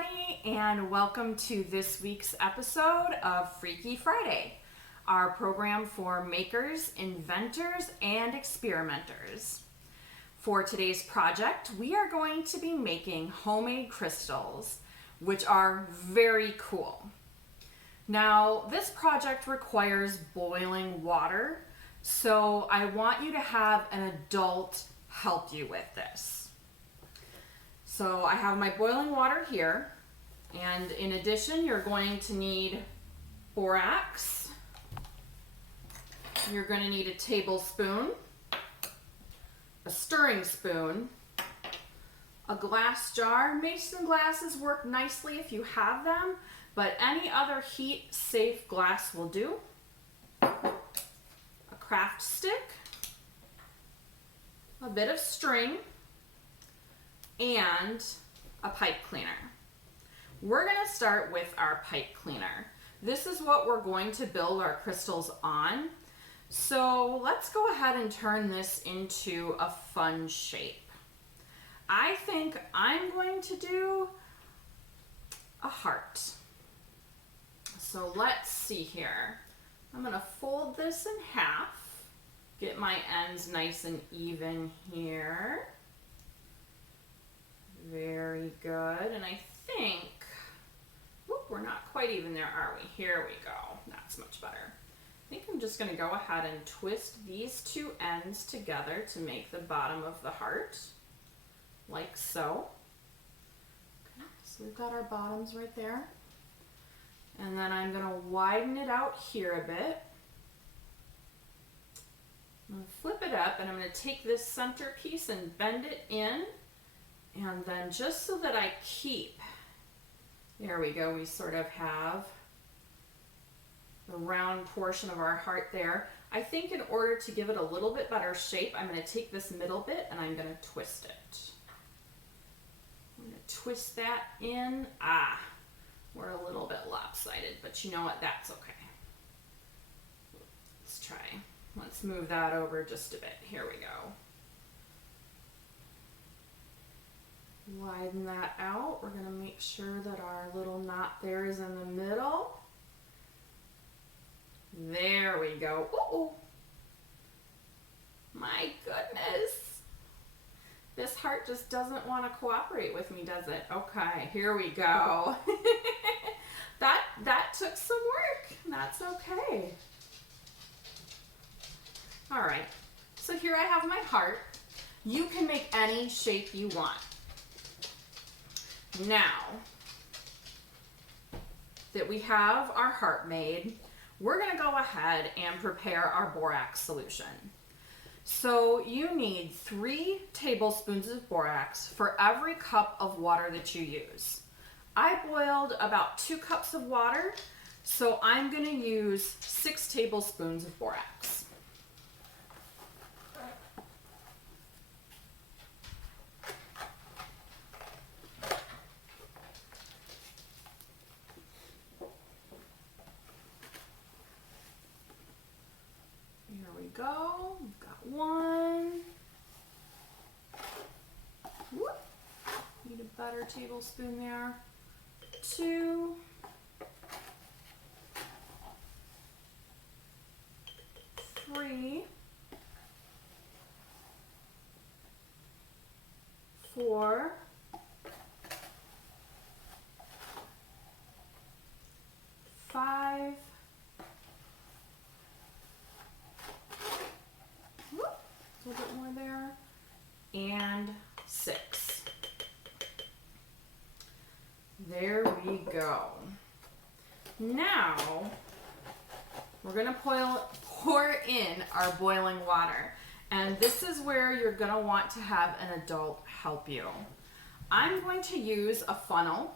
everybody, and welcome to this week's episode of Freaky Friday, our program for makers, inventors, and experimenters. For today's project, we are going to be making homemade crystals, which are very cool. Now, this project requires boiling water, so I want you to have an adult help you with this. So I have my boiling water here, and in addition, you're going to need borax. You're going to need a tablespoon, a stirring spoon, a glass jar. Mason glasses work nicely if you have them, but any other heat-safe glass will do. A craft stick, a bit of string, and a pipe cleaner. We're going to start with our pipe cleaner. This is what we're going to build our crystals on. So let's go ahead and turn this into a fun shape. I think I'm going to do a heart. So let's see here. I'm going to fold this in half, get my ends nice and even here. Very good. And I think, whoop, we're not quite even there, are we? Here we go. That's much better. I think I'm just going to go ahead and twist these two ends together to make the bottom of the heart, like so. Okay, so we've got our bottoms right there. And then I'm going to widen it out here a bit. I'm going to flip it up, and I'm going to take this center piece and bend it in. And then just so that I keep, there we go, we sort of have the round portion of our heart there. I think in order to give it a little bit better shape, I'm going to take this middle bit and I'm going to twist it. I'm going to twist that in. We're a little bit lopsided, but you know what, that's okay. Let's try. Let's move that over just a bit. Here we go. Widen that out. We're going to make sure that our little knot there is in the middle. There we go. Uh-oh. My goodness. This heart just doesn't want to cooperate with me, does it? Okay, here we go. That took some work. That's okay. All right. So here I have my heart. You can make any shape you want. Now that we have our heart made, we're going to go ahead and prepare our borax solution. So you need 3 tablespoons of borax for every cup of water that you use. I boiled about 2 cups of water, so I'm going to use 6 tablespoons of borax. Go. We've got 1. Whoop. Need a better tablespoon there. 2. 3. 4. 5. A little bit more there, and 6. There we go. Now we're going to pour in our boiling water, and this is where you're going to want to have an adult help you. I'm going to use a funnel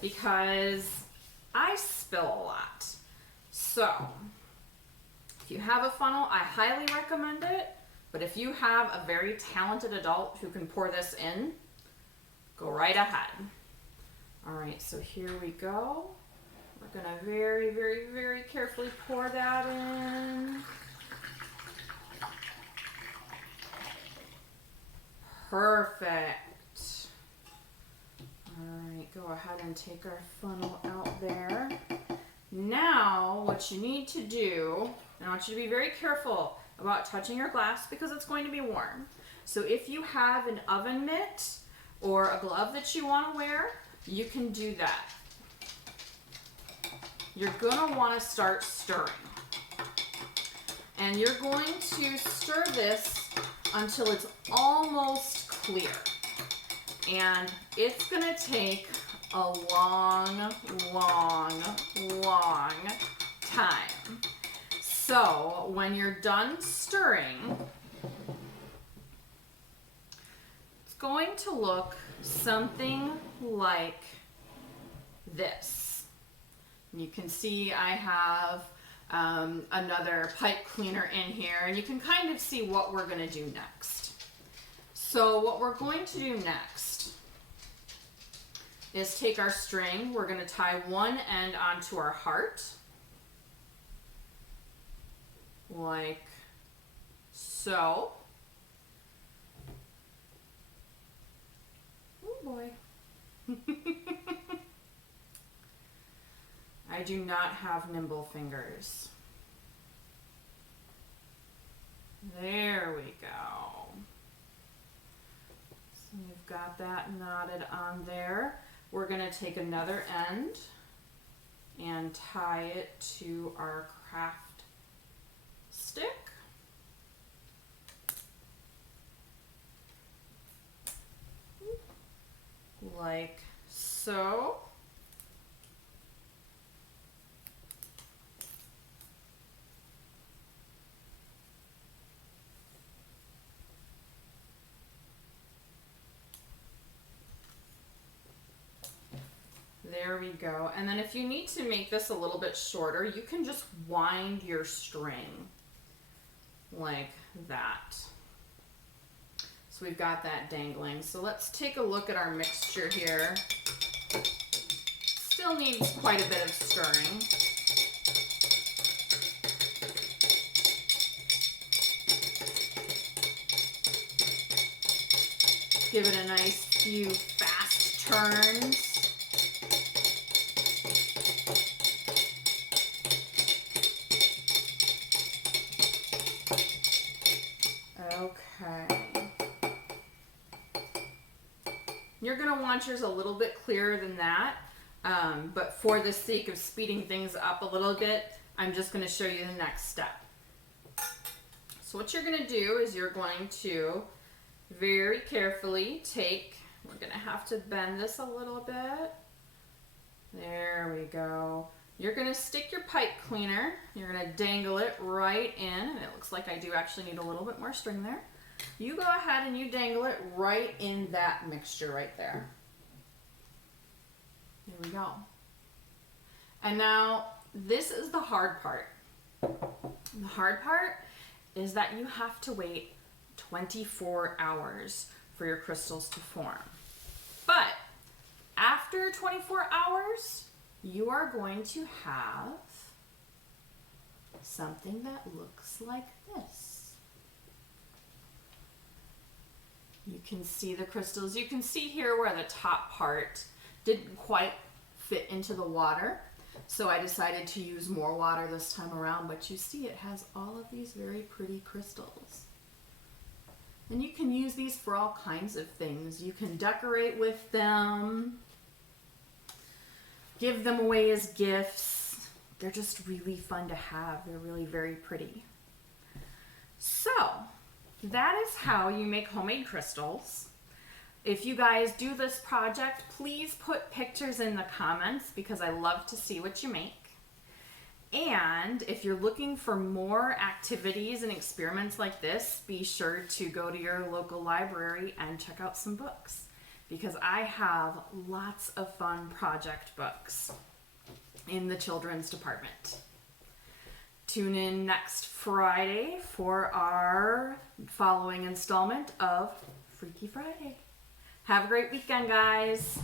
because I spill a lot. So if you have a funnel, I highly recommend it, but if you have a very talented adult who can pour this in, go right ahead. All right, so here we go. We're gonna very, very, very carefully pour that in. Perfect. Alright, go ahead and take our funnel out there. Now, what you need to do, I want you to be very careful about touching your glass because it's going to be warm. So if you have an oven mitt or a glove that you want to wear, you can do that. You're going to want to start stirring. And you're going to stir this until it's almost clear. And it's going to take a long, long, long time. So when you're done stirring, it's going to look something like this. You can see I have another pipe cleaner in here, and you can kind of see what we're going to do next. So what we're going to do next is take our string. We're going to tie one end onto our heart, like so. Oh boy. I do not have nimble fingers. There we go. So we've got that knotted on there. We're going to take another end and tie it to our craft stick. Like so. There we go. And then if you need to make this a little bit shorter, you can just wind your string like that. So we've got that dangling. So let's take a look at our mixture here. Still needs quite a bit of stirring. Give it a nice few fast turns. Okay. You're going to want yours a little bit clearer than that, but for the sake of speeding things up a little bit, I'm just going to show you the next step. So what you're going to do is you're going to very carefully take, we're going to have to bend this a little bit. There we go. You're going to stick your pipe cleaner, you're going to dangle it right in, and it looks like I do actually need a little bit more string there. You go ahead and you dangle it right in that mixture right there. There we go. And now this is the hard part. The hard part is that you have to wait 24 hours for your crystals to form. But after 24 hours, you are going to have something that looks like this. You can see the crystals. You can see here where the top part didn't quite fit into the water. So I decided to use more water this time around, but you see it has all of these very pretty crystals. And you can use these for all kinds of things. You can decorate with them, give them away as gifts. They're just really fun to have. They're really very pretty. So that is how you make homemade crystals. If you guys do this project, please put pictures in the comments because I love to see what you make. And if you're looking for more activities and experiments like this, be sure to go to your local library and check out some books because I have lots of fun project books in the children's department. Tune in next Friday for our following installment of Freaky Friday. Have a great weekend, guys.